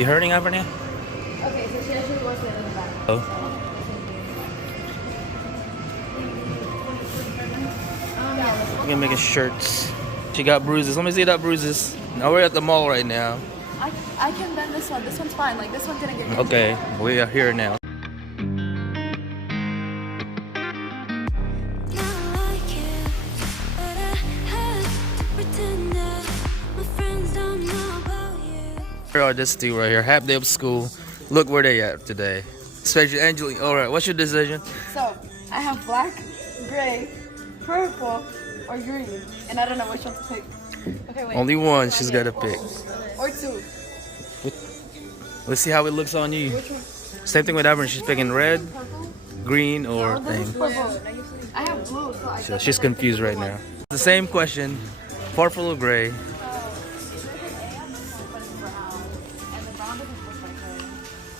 You hurting, Avernia? Okay, so she actually wants it in the back. Oh. I'm gonna make shirts. She got bruises. Let me see that bruises. Now we're at the mall right now. I can bend this one. This one's fine. Like this one's gonna get injured. Okay, we are here now. Here are this two right here. Half day of school. Look where they at today. Especially Angelina. All right, what's your decision? So I have black, gray, purple, or green, and I don't know which one to pick. Okay, wait. Only one she's got to pick. Or two. Let's see how it looks on you. Which one? Same thing with Auburn. She's picking red, Purple. green, or This is thing. purple. I have blue, so I. So she's confused right now. The same question. Purple or gray?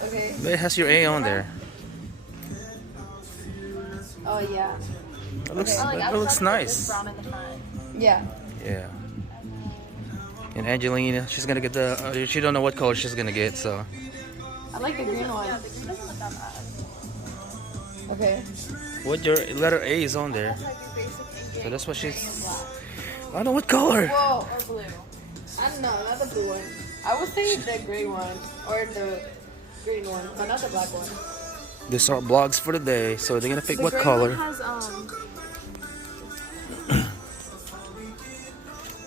Okay. But it has your A on there. Oh yeah. It looks nice. Yeah. Yeah. And Angelina, she's gonna get the. She don't know what color she's gonna get, so. I like the green one. Okay. What your letter A is on there? So that's what she's. I don't know what color. Whoa, or blue. I don't know, not the blue one. I was thinking the gray one or the green one, but not the black one. These are blogs for the day, so they're gonna pick The what gray color. one has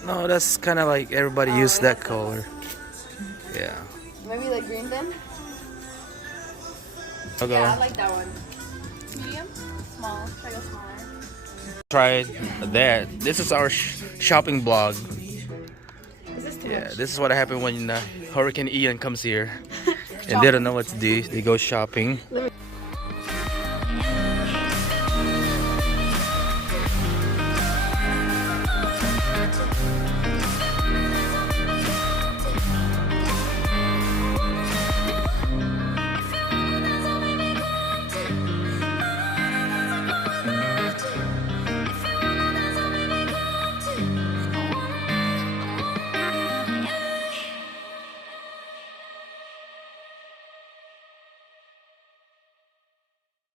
No, that's kind of like everybody used that color. Yeah. maybe like green then. I'll go. Yeah, I like that one. Medium, small. Try to go smaller. Try that. This is our shopping blog. Is this too Yeah, much? this is what happened when Hurricane Ian comes here and they don't know what to do. They go shopping.